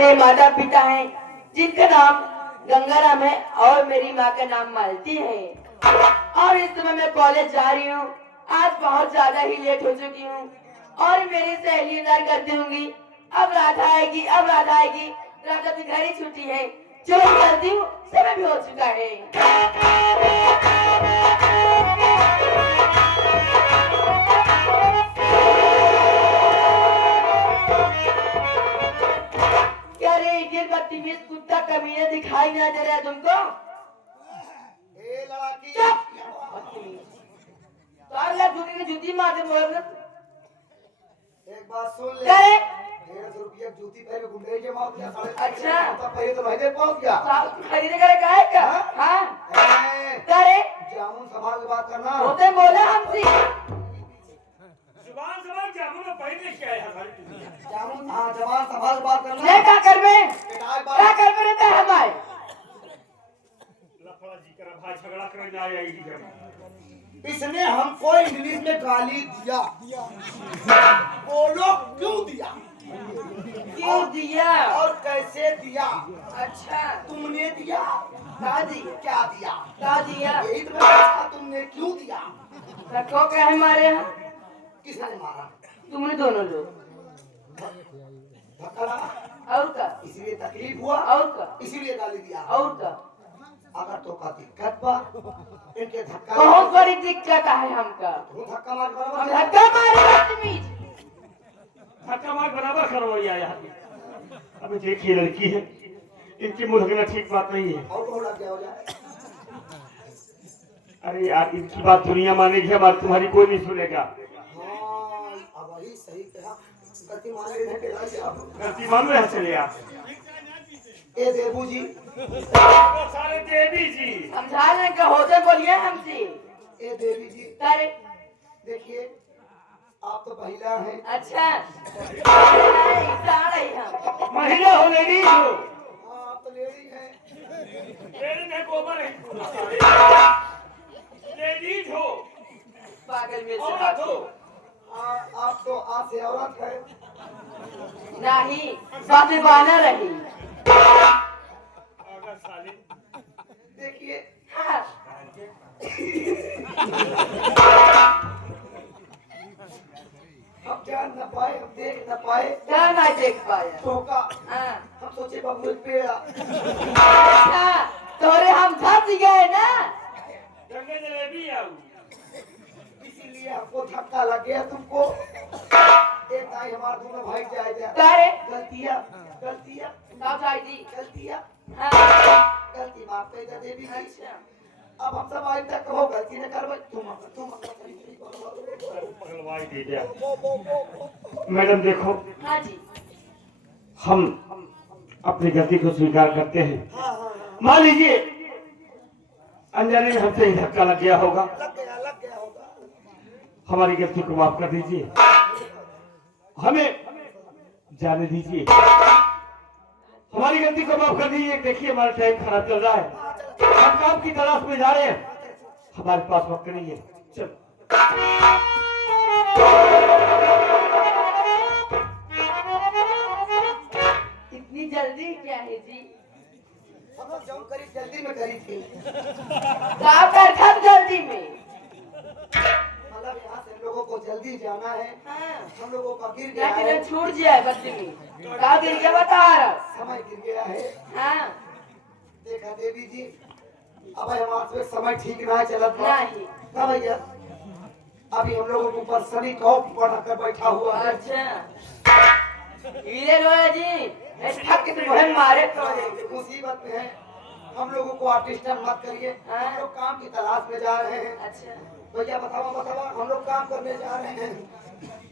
मेरे माता पिता हैं जिनका नाम गंगाराम है और मेरी माँ का नाम मालती है। और इस समय मैं कॉलेज जा रही हूँ। आज बहुत ज्यादा ही लेट हो चुकी हूँ और मेरी सहेली इंतजार करती होंगी। अब राधा आएगी, अब राधा आएगी। राधा की घर ही छुट्टी है। चलो चलती हूँ, समय भी हो चुका है। क्या रे ये बदतमीज कुत्ता कमीने दिखाई ना दे रहा है तुमको? ए लड़की तो जूती मार दे बोल रहा। एक बात सुन ले। क्या रे? 150 रुपया जूती पहले गुंडे के मार दिया। अच्छा। पहले तो महीने पहुंच गया। खरीदे करे का है क्या? हाँ। क्या रे? जामुन संभाल के बात करना। होते बोले हमसे। जुबान संभाल जामुन में पहले क्या है हमारी? जामुन हाँ जवान संभाल के बात करना। ये क्या कर में? पिटाई बात। क्या कर में रहता है हमारे? लफड़ा जी कर भाई झगड़ा करने आया ही जब। इसने हमको इंग्लिश में गाली दिया। बोलो क्यों दिया? क्यों दिया? और कैसे दिया? अच्छा। तुमने दिया? क्या दिया? क्या दिया? क्या दिया? यही तो मैं पूछा, तुमने क्यों दिया? रखो क्या है हमारे यहाँ? किसने मारा? तुमने दोनों लोग। धक्का लगा। और का? इसीलिए तकलीफ हुआ। और का? इसीलिए गाली दिया। और का? अगर तो का दिक्कत बा इनके धक्का बहुत बड़ी दिक्कत है हमका। तू धक्का मार हम बराबर धक्का मारे बदतमीज। धक्का मार बराबर करवाइया यहाँ। अबे देखिए लड़की है, इनके मुंह लगना ठीक बात नहीं है। और थोड़ा क्या हो जाए? अरे यार इनकी बात दुनिया मानेगी, हमारी तुम्हारी कोई नहीं सुनेगा। हाँ अब वही सही कहा। गलती मान लेने के लायक आप गलती मानो यहाँ चले आप। ए देबू जी सारे देवी जी समझाने का होते बोलिए हमसे। ए देवी जी करे। देखिए आप तो महिला हैं। अच्छा। नहीं, सारे ही हम। महिला हो लेडीज हो। हाँ आप तो लेडी हैं। लेडीज है गोबर है। लेडीज हो। पागल में से औरत हो। आप तो आप से औरत है। नहीं, बाना रही। अगर साले देखिए हाँ। हम जान न पाए, हम देख न पाए। क्या नहीं देख पाया? धोखा। हाँ। हम सोचे बबुल पेड़ा। अच्छा, तोरे हम फंस गए ना। गंगे जलेबी आऊ। इसीलिए हमको धक्का लग गया तुमको। एक दाई हमारे दोनों भाई जाए जाए। करे। गलतियाँ गलतियाँ साहब भाई जी। गलतियाँ हाँ। गलती माफ कर दे देवी जी। अच्छा। अब हम सब आज तक कहो गलती न करबे तुम पगलवाई दे दिया। मैडम देखो हाँ जी। हम अपनी गलती को स्वीकार करते हैं। हाँ मान लीजिए अनजाने में हमसे ही धक्का लग गया होगा, लग गया होगा। हमारी गलती को माफ कर दीजिए, हमें जाने दीजिए, हमारी गलती को माफ कर दीजिए। देखिए हमारा टाइम खराब चल रहा है, हम काम की तलाश में जा रहे हैं, हमारे पास वक्त नहीं है। चल इतनी जल्दी क्या है जी? हम लोग जो करी जल्दी में करी थी। क्या कर सब जल्दी में? मतलब यहाँ से हम लोगों को जल्दी जाना है। हाँ। हम लोगों का गिर क्या गया है। किधर छूट जाए बदतमीज? क्या गिर गया बता रहा? समय गिर गया है। हाँ। देखा देवी जी अब हमारे से समय ठीक ना चलत बा। नहीं। ना भैया अभी हम लोगों के ऊपर शनि कौप पढ़कर बैठा हुआ है। अच्छा। हीरे रोया जी, ऐसे थक के तुम्हें मारे तो मुसीबत में है। हम लोगों को आर्टिस्ट मत करिए। हम लोग काम की तलाश में जा रहे हैं। अच्छा। भैया बतावा हम लोग काम करने जा रहे हैं।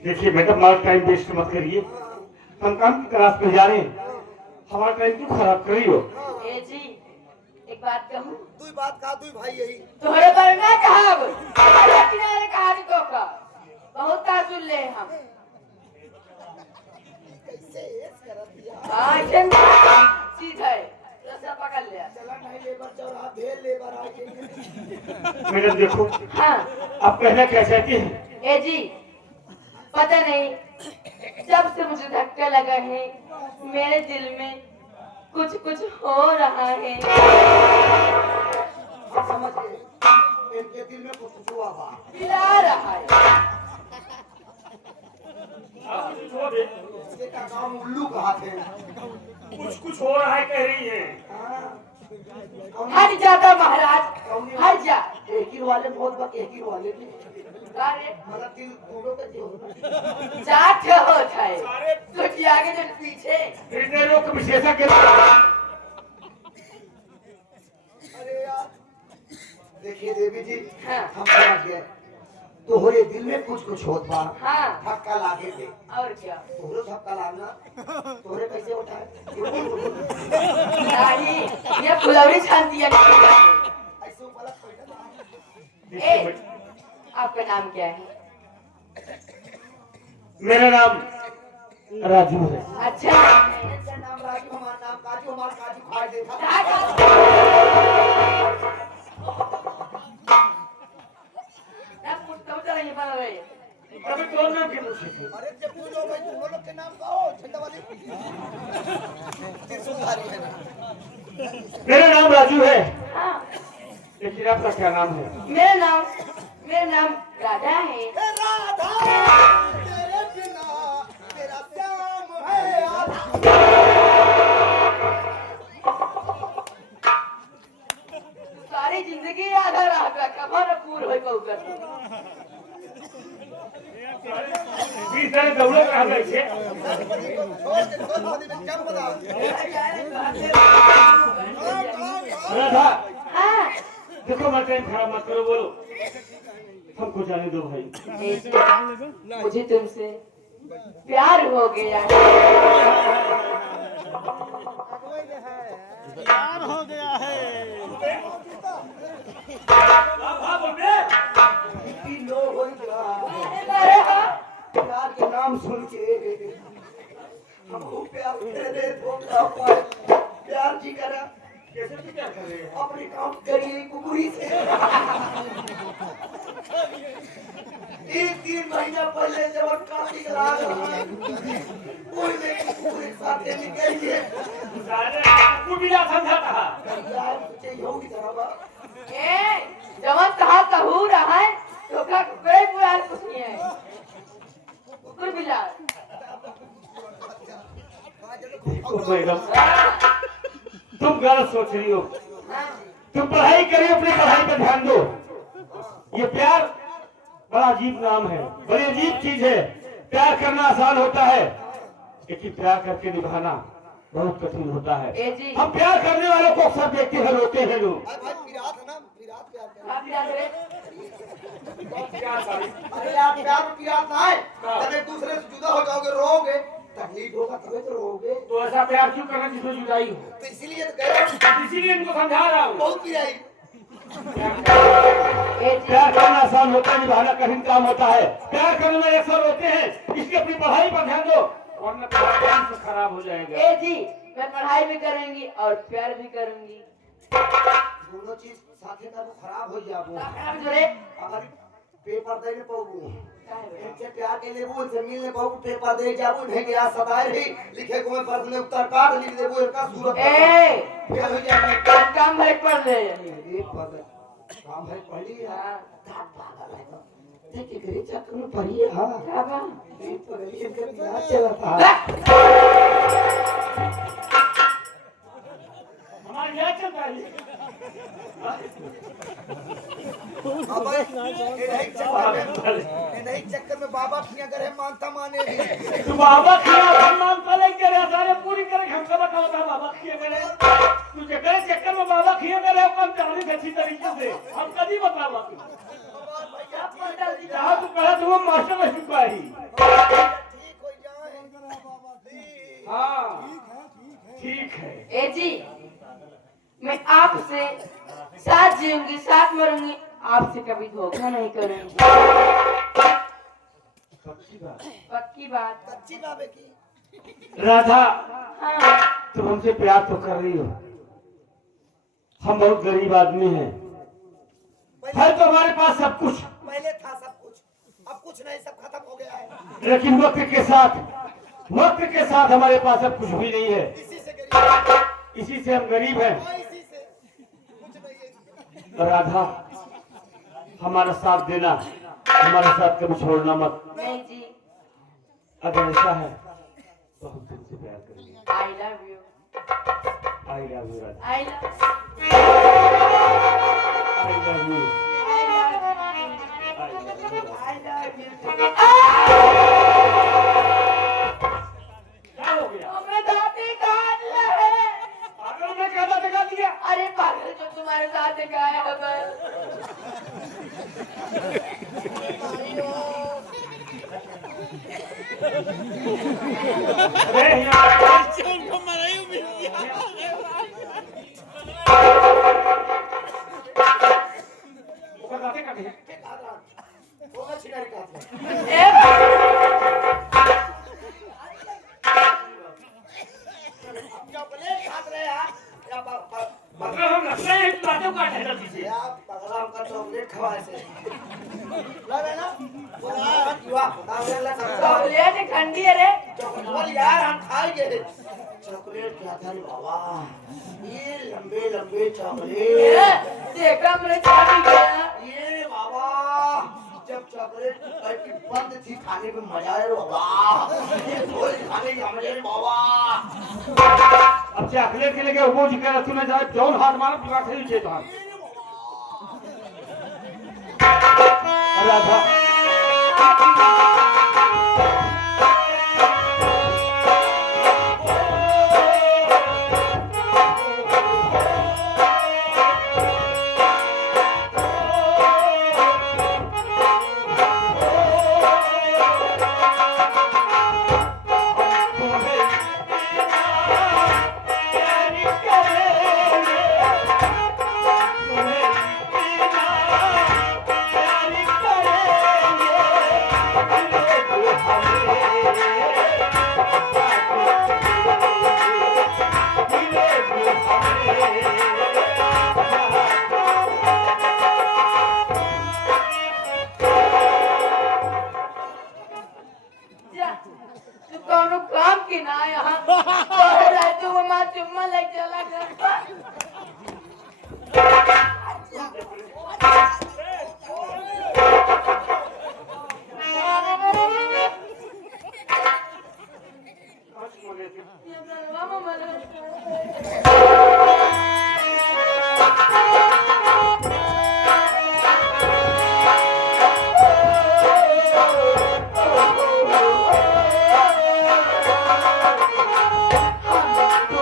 देखिए मैडम हमारा टाइम वेस्ट मत करिए, हम काम की तलाश में जा रहे हैं, हमारा टाइम क्यों खराब करी हो? ए जी एक बात कहूँ? दुई बात का दुई भाई यही तोहरे पर ना कहब, किनारे कहानी को का बहुत का सुन ले हम। कैसे ऐस करत दिया। हाँ ऐसे सीधा रस्ता पकड़ लिया। चला नहीं लेबर चौराहा भेल लेबर आके। मैडम देखो हाँ। आप कहना क्या चाहती हैं? ए जी पता नहीं जब से मुझे धक्का लगा है मेरे दिल में कुछ कुछ हो रहा है। हम समझ गए इनके दिल में कुछ हुआ बा। पिला रहा है। आप कुछ हो दे। इसके का नाम उल्लू कहा थे। कुछ हो रहा है कह रही है। हाँ। हट जाता महाराज, हट जा। एक ही वाले बहुत बात एक ही वाले ने अरे मतलब दिल दोनों का जो होता जाट होता है तो आगे जो पीछे। फिरने रोक विशेषा के अरे यार देखिए देवी जी हाँ। हम समझ गए तोहरे दिल में कुछ होत बा। हाँ धक्का लागे थे और क्या। तोहरे धक्का लागना तोहरे कैसे उठाए नहीं ये फुलौरी छान दिया। ऐसे वो गलत बैठा ए, आपका नाम क्या है? मेरा नाम राजू है। अच्छा नाम है। इनका नाम राजू हमारा नाम काजू हमारा काजू खाए देखा अभी कौन नाम के पूछे थे? अरे जब तू लोग भाई तुम लोग के नाम कहो झंडा वाली त्रिशूलधारी है ना मेरा नाम राजू है, हाँ लेकिन आपका क्या नाम है? मेरा नाम राधा है। हे राधा तेरे बिना तेरा श्याम है आधा सारी जिंदगी आधा रहा था कबर पूर हो पहुंच। 20 साल दौड़े रह गए थे। छोड़ के छोड़ वाली में क्या बता राधा हाँ देखो मैं टाइम खराब मत करो, बोलो हमको जाने दो भाई। मुझे तुमसे प्यार हो गया है। प्यार हो गया है। हाँ बोल बे। कि लोग हो गया अरे हाँ प्यार के नाम सुन के हमको प्यार करे तो प्यार जी करा कैसे तू क्या कर रही है? अपने काम करिए कुकुरी से 3 महीना पहले जब कार्तिक रात कोई नहीं कुकुरी साथ निकल गए सारे कुटिया समझा था। यार मुझे योगी तरह बा ए जवान कहा कहू रहा है तो का कोई बुरा कुछ नहीं है। कुकुर बिलार ओ मैडम तुम गलत सोच रही हो। हाँ तुम पढ़ाई करिए, अपनी पढ़ाई पे ध्यान दो। ये प्यार बड़ा अजीब नाम है, बड़ी अजीब चीज है। प्यार करना आसान होता है, लेकिन प्यार करके निभाना बहुत कठिन होता है। ए जी हम प्यार करने वालों को अक्सर देखते हैं, रोते हैं लोग। भाई पिरात है ना पिरात प्यार कर आप बिलार रे अरे यार प्यार पिरात ना है जब एक दूसरे से जुदा हो जाओगे रोओगे तकलीफ होगा तभी तो रोओगे तो ऐसा प्यार क्यों करना जिसमें जुदाई हो? तो इसीलिए तो कह रहा हूँ इसीलिए इनको समझा रहा हूँ। बहुत पिराई ए जी प्यार करना आसान होता है, निभाना कठिन काम होता है। प्यार करने में अक्सर रोते हैं, इसकी अपनी पढ़ाई पर ध्यान दो वरना तुम्हारा काम से खराब हो जाएगा। ए जी मैं पढ़ाई भी करूंगी और प्यार भी करूंगी। दोनों चीज साथे का तो खराब हो गया वो खराब जो रे अगर पेपर दे ने पाऊँ इनसे प्यार के लिए वो इनसे मिलने पाऊँ पेपर दे जाऊँ नहीं गया सदाए रही लिखे को मैं प्रश्न में उत्तर काट लिख दे वो इनका सूरत ए फेल हो जाएगा काम है पढ़ ले। एक पद काम है पढ़ी हां पागल है ना देखिए गरीब चक्कर में पढ़ी है हां क्या बा एक पढ़ी इनका बियाह चला था हमारे यहाँ चलता है। अब नहीं चक्कर में बाबा की अगर है मानता माने नहीं तू बाबा किया सम्मान करे करे सारे पूरी करे हमसे बताओ था बाबा किया करे तू चक्कर चक्कर में बाबा किया करे कम जाने अच्छी तरीके से हम कभी बताओ बाकी जहाँ तू कहा तू मास्टर में चुका ही। ठीक हो जाए हाँ ठीक है। ए जी मैं आपसे साथ जीऊंगी साथ मरूंगी, आपसे कभी धोखा नहीं करूंगी। पक्की बात। पक्की बात। कच्ची बाबे की राधा हाँ तुम हमसे प्यार तो कर रही हो, हम बहुत गरीब आदमी हैं, है तो हमारे पास सब कुछ, पहले था सब कुछ अब कुछ नहीं सब खत्म हो गया है लेकिन वक्त के साथ वक्त के साथ हमारे पास अब कुछ भी नहीं है, इसी से हम गरीब हैं। राधा, हमारा साथ देना, हमारे साथ कभी छोड़ना मत। नहीं जी, अगर ऐसा है तो हम तुमसे प्यार करेंगे। I love you. I love you Radha, I love I love you, I love I love you. क्या हो गया? हमें दांते काट ले। पागल ने क्या दांत काट दिया? अरे पागल, जो तुम्हारे साथ गाया है बस। अरे यार, ऊपर दांतें काटे हैं। होगा छिनारी काट ए चॉकलेट खात रहे यार या मतलब हम लगता है कि दांतों काट है जल्दी से। या पगला का चॉकलेट खवाए से लग है ना बोला युवा बताओ ले सब चॉकलेट ठंडी है रे। चॉकलेट वाली यार हम खाएंगे चॉकलेट क्या था रे बाबा ये लंबे लंबे चॉकलेट देखा मेरे चाबी गया। ये बाबा जब चॉकलेट की पैकेट बंद थी खाने में मजा आया रे बाबा ये खोल खाने की मजा रे बाबा अब चॉकलेट के लगे वो जी कर सुने जाए जौन हाथ मारा पूरा खेल जे तो राधा जा, तू कौनो काम की ना यहाँ और तू वहाँ चुम्मा लग चला कर। ये बनवा मम्मा